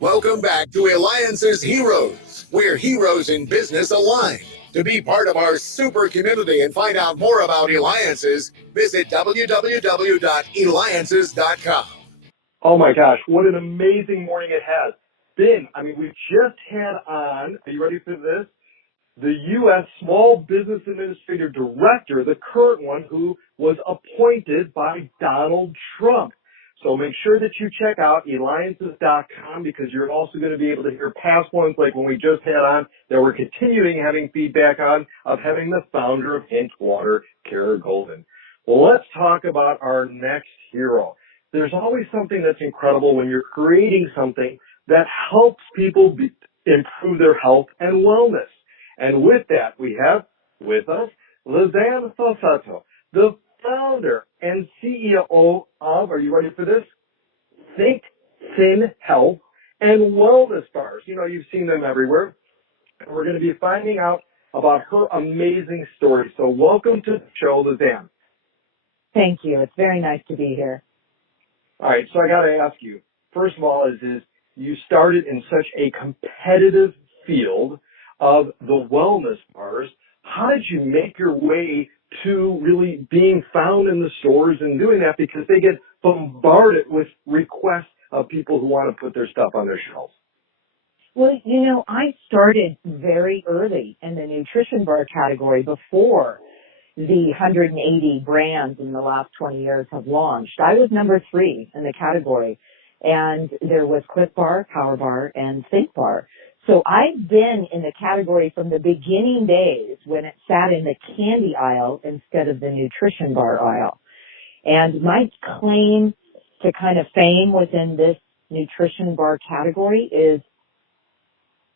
Welcome back to Eliances Heroes, where heroes in business align. To be part of our super community and find out more about Eliances, visit www.Eliances.com. Oh my gosh, what an amazing morning it has been. I mean, we just had on, are you ready for this? The U.S. Small Business Administrative Director, the current one, who was appointed by Donald Trump. So make sure that you check out Eliances.com, because you're also going to be able to hear past ones like when we just had on that we're continuing having feedback on of having the founder of Hint Water, Kara Golden. Well, let's talk about our next hero. There's always something that's incredible when you're creating something that helps people improve their health and wellness. And with that, we have with us Lizanne Falsetto, the founder and CEO of, are you ready for this? Think Thin Health and Wellness Bars. You know, you've seen them everywhere. And we're going to be finding out about her amazing story. So welcome to the show, Lizanne. Thank you. It's very nice to be here. All right, so I got to ask you, first of all, is you started in such a competitive field of the wellness bars. How did you make your way to really being found in the stores and doing that? Because they get bombarded with requests of people who want to put their stuff on their shelves. Well, you know, I started very early in the nutrition bar category before the 180 brands in the last 20 years have launched. I was number 3 in the category, and there was Clip Bar, Power Bar, and Think Bar. So I've been in the category from the beginning days when it sat in the candy aisle instead of the nutrition bar aisle. And my claim to kind of fame within this nutrition bar category is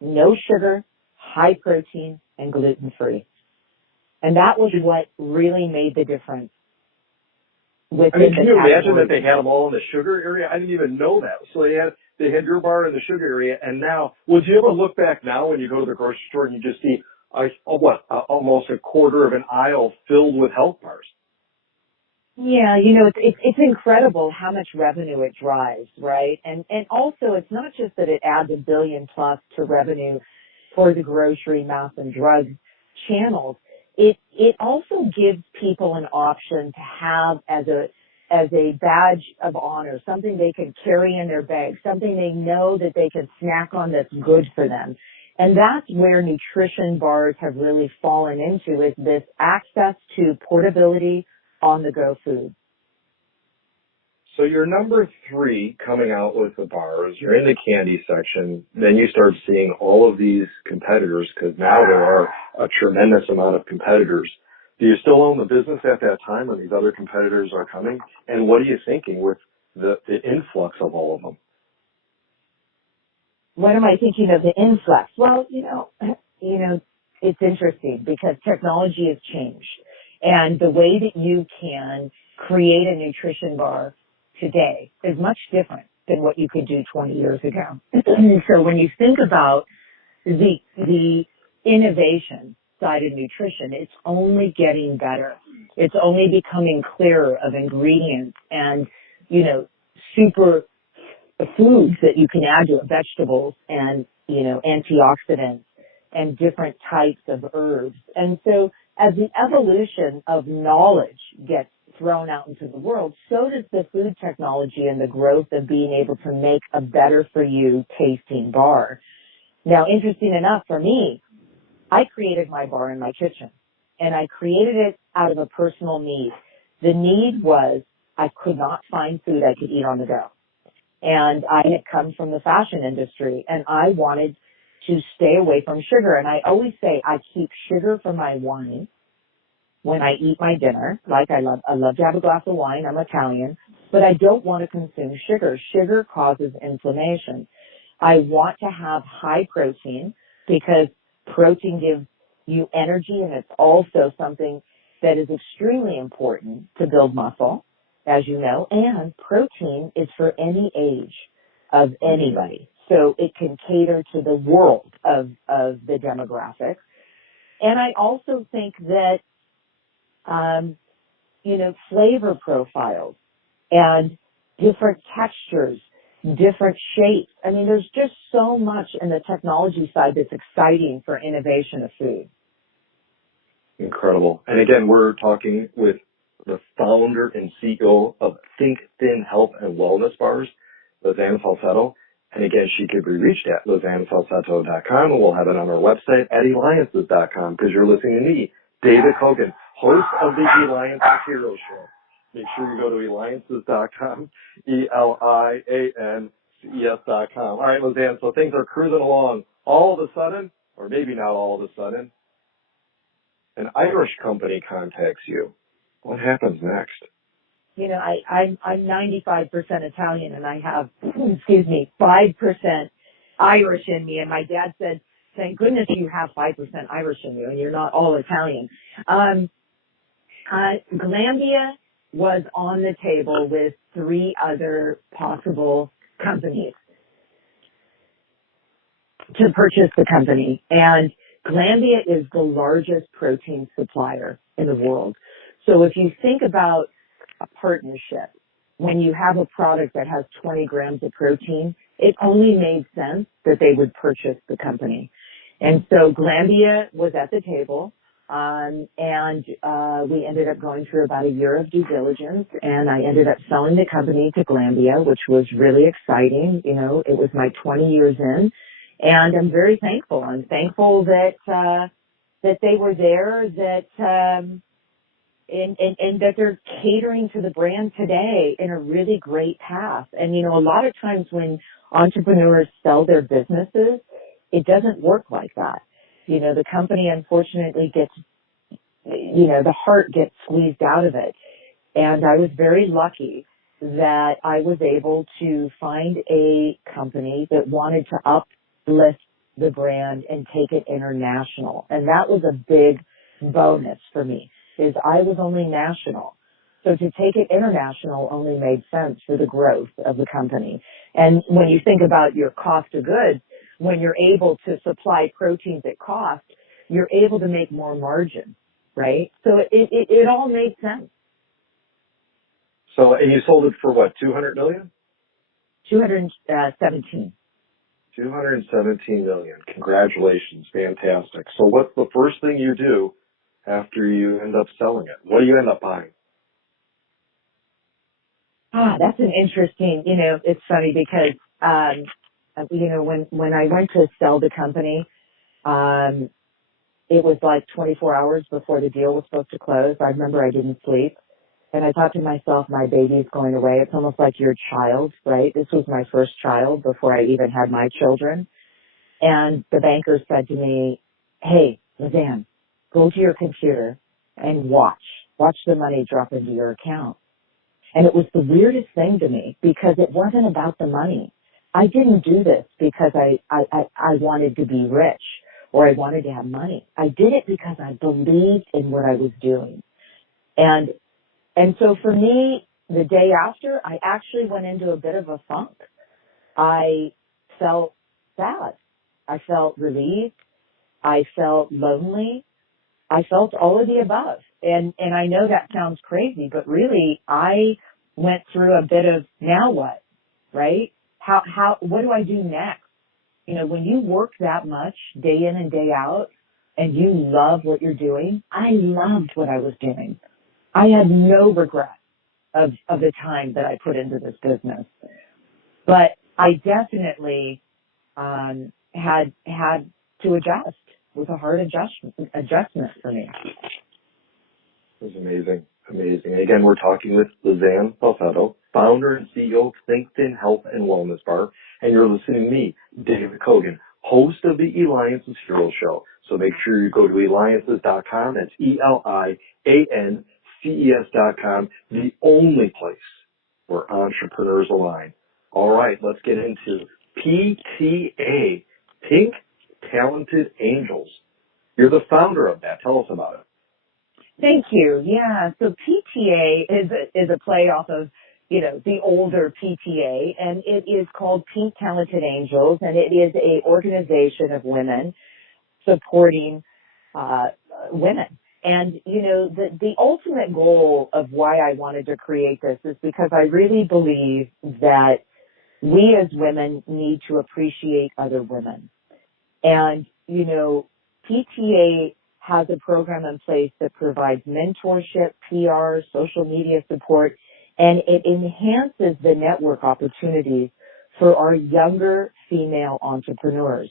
no sugar, high protein, and gluten-free. And that was what really made the difference. Can you imagine that they had them all in the sugar area? I didn't even know that. So they had your bar in the sugar area, and now, would you ever look back now when you go to the grocery store and you just see almost a quarter of an aisle filled with health bars? Yeah, you know, it's incredible how much revenue it drives, right? And also, it's not just that it adds $1 billion plus to revenue for the grocery, mass, and drug channels. It also gives people an option to have as a badge of honor, something they can carry in their bag, something they know that they can snack on that's good for them. And that's where nutrition bars have really fallen into, is this access to portability, on-the-go food. So you're number 3 coming out with the bars. You're in the candy section. Then you start seeing all of these competitors, because now there are a tremendous amount of competitors. Do you still own the business at that time when these other competitors are coming? And what are you thinking with the influx of all of them? What am I thinking of the influx? Well, you know, it's interesting because technology has changed. And the way that you can create a nutrition bar today is much different than what you could do 20 years ago. So when you think about the innovation side of nutrition, it's only getting better. It's only becoming clearer of ingredients and, you know, super foods that you can add to it, vegetables and, you know, antioxidants and different types of herbs. And so as the evolution of knowledge gets thrown out into the world, so does the food technology and the growth of being able to make a better for you tasting bar. Now, interesting enough for me, I created my bar in my kitchen, and I created it out of a personal need. The need was I could not find food I could eat on the go. And I had come from the fashion industry, and I wanted to stay away from sugar. And I always say I keep sugar from my wine when I eat my dinner. Like I love to have a glass of wine. I'm Italian, but I don't want to consume sugar. Sugar causes inflammation. I want to have high protein because protein gives you energy, and it's also something that is extremely important to build muscle, as you know, and protein is for any age of anybody. So it can cater to the world of the demographics. And I also think that, flavor profiles and different textures different shapes. I mean, there's just so much in the technology side that's exciting for innovation of food. Incredible. And again, we're talking with the founder and CEO of Think Thin Health and Wellness Bars, Lizanne Falsetto. And again, she could be reached at LizanneFalsetto.com, and we'll have it on our website at Eliances.com, because you're listening to me, David Kogan, host of the Eliances Hero Show. Make sure you go to Eliances.com, ELIANCES.com. All right, Lizanne, so things are cruising along. All of a sudden, or maybe not all of a sudden, an Irish company contacts you. What happens next? You know, I'm 95% Italian, and I have, 5% Irish in me. And my dad said, thank goodness you have 5% Irish in you and you're not all Italian. Glanbia was on the table with 3 other possible companies to purchase the company. And Glanbia is the largest protein supplier in the world. So if you think about a partnership, when you have a product that has 20 grams of protein, it only made sense that they would purchase the company. And so Glanbia was at the table, and we ended up going through about a year of due diligence, and I ended up selling the company to Glanbia, which was really exciting. You know, it was my 20 years in, and I'm very thankful. I'm thankful that they were there, and that they're catering to the brand today in a really great path. And, you know, a lot of times when entrepreneurs sell their businesses, it doesn't work like that. You know, the company unfortunately gets, you know, the heart gets squeezed out of it. And I was very lucky that I was able to find a company that wanted to uplift the brand and take it international. And that was a big bonus for me, is I was only national. So to take it international only made sense for the growth of the company. And when you think about your cost of goods, when you're able to supply proteins at cost, you're able to make more margin, right? So it all made sense. So, and you sold it for what, 200 million? 217. 217 million. Congratulations. Fantastic. So what's the first thing you do after you end up selling it? What do you end up buying? That's an interesting, you know, it's funny because, you know, when I went to sell the company, it was like 24 hours before the deal was supposed to close. I remember I didn't sleep. And I thought to myself, my baby's going away. It's almost like your child, right? This was my first child before I even had my children. And the banker said to me, hey, Lizanne, go to your computer and watch the money drop into your account. And it was the weirdest thing to me because it wasn't about the money. I didn't do this because I wanted to be rich or I wanted to have money. I did it because I believed in what I was doing. And so for me, the day after, I actually went into a bit of a funk. I felt sad. I felt relieved. I felt lonely. I felt all of the above. And I know that sounds crazy, but really I went through a bit of now what, right? What do I do next? You know, when you work that much day in and day out and you love what you're doing, I loved what I was doing. I had no regret of the time that I put into this business, but I definitely, had to adjust. It was a hard adjustment for me. It was amazing. Amazing. Again, we're talking with Lizanne Falsetto, founder and CEO of Think Thin Health and Wellness Bar, and you're listening to me, David Kogan, host of the Eliances Hero Show. So make sure you go to Eliances.com. That's ELIANCES.com, the only place where entrepreneurs align. All right, let's get into PTA, Pink Talented Angels. You're the founder of that. Tell us about it. Thank you. Yeah. So PTA is a play off of, you know, the older PTA, and it is called Pink Talented Angels, and it is a organization of women supporting women. And, you know, the ultimate goal of why I wanted to create this is because I really believe that we as women need to appreciate other women. And, PTA has a program in place that provides mentorship, PR, social media support, and it enhances the network opportunities for our younger female entrepreneurs.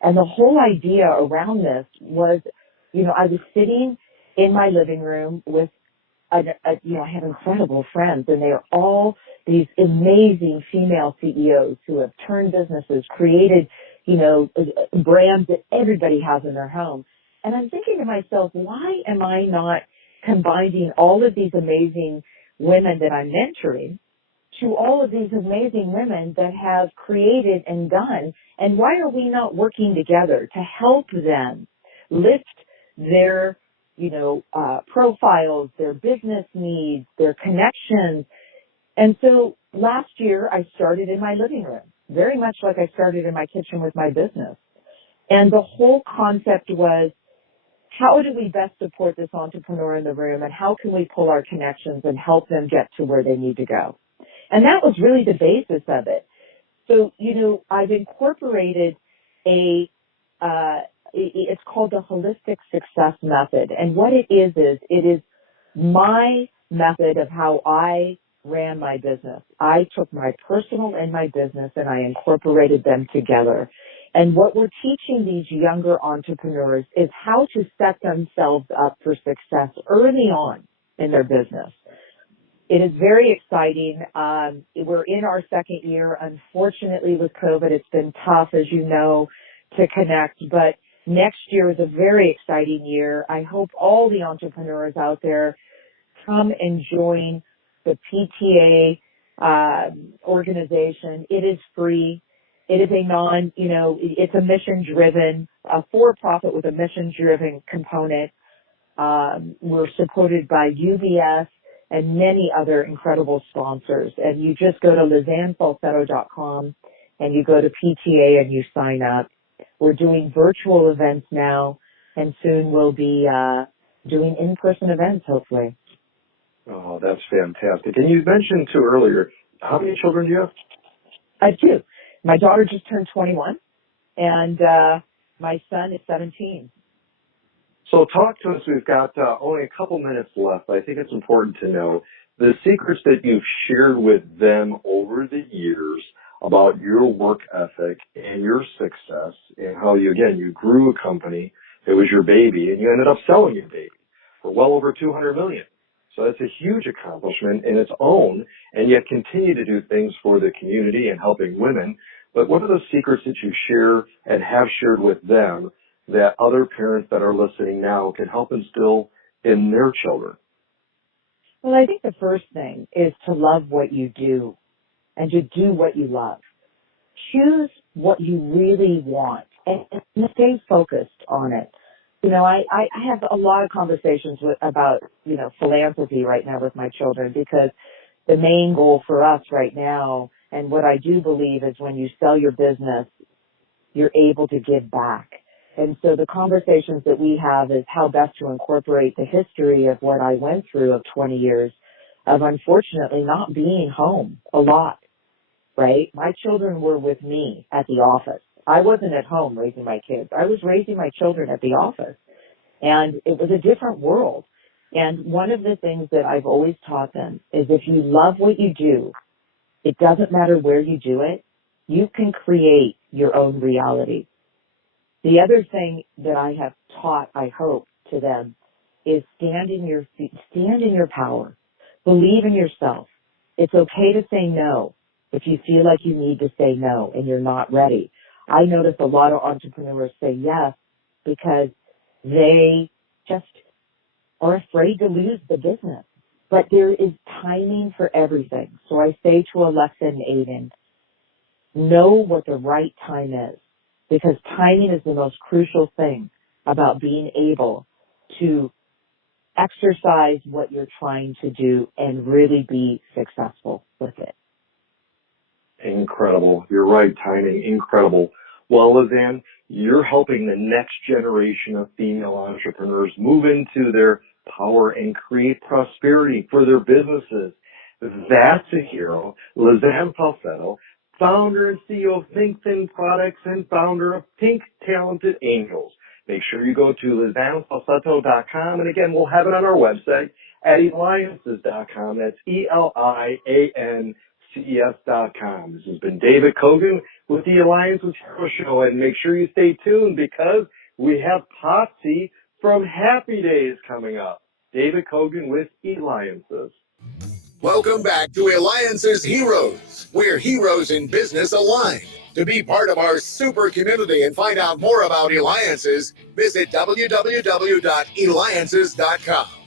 And the whole idea around this was, I was sitting in my living room with, I have incredible friends, and they are all these amazing female CEOs who have turned businesses, created, brands that everybody has in their home. And I'm thinking to myself, why am I not combining all of these amazing women that I'm mentoring to all of these amazing women that have created and done? And why are we not working together to help them lift their, profiles, their business needs, their connections? And so last year I started in my living room, very much like I started in my kitchen with my business. And the whole concept was, how do we best support this entrepreneur in the room, and how can we pull our connections and help them get to where they need to go? And that was really the basis of it. So, I've incorporated it's called the Holistic Success Method. And what it is my method of how I ran my business. I took my personal and my business and I incorporated them together. And what we're teaching these younger entrepreneurs is how to set themselves up for success early on in their business. It is very exciting. We're in our second year. Unfortunately, with COVID, it's been tough, as you know, to connect. But next year is a very exciting year. I hope all the entrepreneurs out there come and join the PTA organization. It is free. It is it's a mission-driven, a for-profit with a mission-driven component. We're supported by UBS and many other incredible sponsors. And you just go to Lizanne.com and you go to PTA and you sign up. We're doing virtual events now, and soon we'll be doing in-person events, hopefully. Oh, that's fantastic. And you mentioned too earlier, how many children do you have? I have two. My daughter just turned 21, and my son is 17. So talk to us. We've got only a couple minutes left. I think it's important to know the secrets that you've shared with them over the years about your work ethic and your success, and how you grew a company. It was your baby, and you ended up selling your baby for well over $200 million. So that's a huge accomplishment in its own, and yet continue to do things for the community and helping women. But what are the secrets that you share and have shared with them that other parents that are listening now can help instill in their children? Well, I think the first thing is to love what you do and to do what you love. Choose what you really want and stay focused on it. I have a lot of conversations about philanthropy right now with my children, because the main goal for us right now, and what I do believe, is when you sell your business, you're able to give back. And so the conversations that we have is how best to incorporate the history of what I went through of 20 years of unfortunately not being home a lot, right? My children were with me at the office. I wasn't at home raising my kids. I was raising my children at the office, and it was a different world. And one of the things that I've always taught them is, if you love what you do, it doesn't matter where you do it, you can create your own reality. The other thing that I have taught, I hope, to them is stand in your power. Believe in yourself. It's okay to say no if you feel like you need to say no and you're not ready. I notice a lot of entrepreneurs say yes because they just are afraid to lose the business. But there is timing for everything. So I say to Alexa and Aiden, know what the right time is, because timing is the most crucial thing about being able to exercise what you're trying to do and really be successful with it. Incredible. You're right, timing, incredible. Well, Lizanne, you're helping the next generation of female entrepreneurs move into their power and create prosperity for their businesses. That's a hero. Lizanne Falsetto, founder and CEO of Think Thin Products, and founder of Pink Talented Angels. Make sure you go to Lizanne.com, and again, we'll have it on our website at Eliances.com. That's ELIANCES.com. This has been David Kogan with the Eliances Hero Show, and make sure you stay tuned because we have Potsy from Happy Days coming up. David Kogan with Eliances. Welcome back to Eliances Heroes, where heroes in business align. To be part of our super community and find out more about Eliances, visit www.eliances.com.